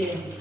quê?